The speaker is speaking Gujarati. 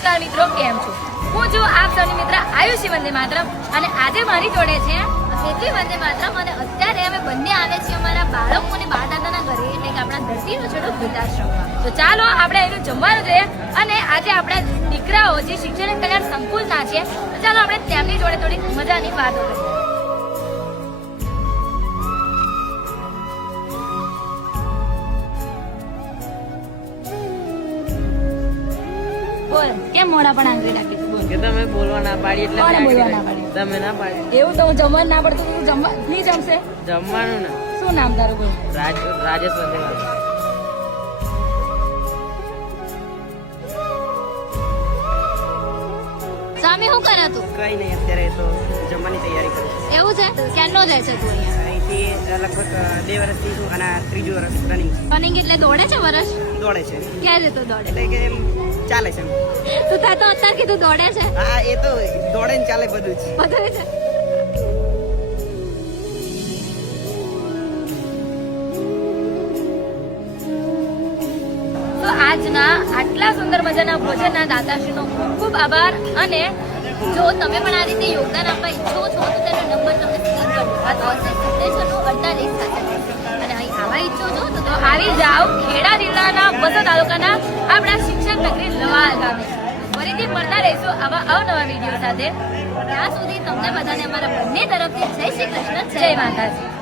નમસ્કાર મિત્રો, કેમ છો? હું છું આપ સૌની મિત્ર આયુષી વંદે માતરમ અને આજે મારી જોડે છે હેતવી વંદે માતરમ અને અત્યારે અમે બંને આવે છીએ અમારા બાળકો અને બા દાદાના ઘરે એટલે કે આપણા ધરતીનો છેડો વૃદ્ધાશ્રમમાં. તો ચાલો આપણે એનું જમવાનું જોઈએ અને આજે આપણા દીકરાઓ જે શિક્ષણ અને કલ્યાણ સંકુલના છે તો ચાલો આપણે તેમની જોડે થોડી મજાની વાતો કરીએ. બોલ, કેમ મોડા પણ આંગળી નાખી? બોલ કે તમે બોલવા ના પાડી એટલે કોણે મેં બોલવા આંગળી ના પાડી? તમે ના પાડી. એવું તો હું જમવાનું ના પડતું તું જમવા નહીં જમશે? જમવાનું ને શું નામ તારું? બોલ. રાજેશ વંદેવાલ. સામે શું કરે તું? કઈ નહીં, અત્યારે તો જમવાની તૈયારી કરું છું. એવું છે? ક્યારનો જાય છે તું અહીંયા? અહીંથી લગભગ 2 વર્ષથી છું અને આ 3જું વર્ષ રનિંગ રનિંગ એટલે દોડે છે વર્ષ? દોડે છે. ક્યારે તો દોડે? એટલે કે એમ ચાલે છે. તું તા તો અત્યારે કીધું દોડે છે? હા, એ તો દોડે ને ચાલે બધું જ. બધું છે. તો આજના આટલા સુંદર મજાના ભોજનના દાતાશ્રીનો ખૂબ ખૂબ આભાર અને જો તમે પણ આ રીતે યોગદાન આપવા ઈચ્છો છો તો તેનો નંબર તમને સ્ક્રીન પર અથવા 4748 સાથે અને અહીં આવા ઈચ્છો છો તો આવી જાઓ ખેડા જિલ્લાના બસા તાલુકાના આપણા શિક્ષણ નગરી લવાલ ગામે. ફરીથી મળતા રહીશું આવા અવનવા વિડીયો સાથે. ત્યાં સુધી તમને બધાને અમારા બંને તરફથી જય શ્રી કૃષ્ણ, જય માતાજી.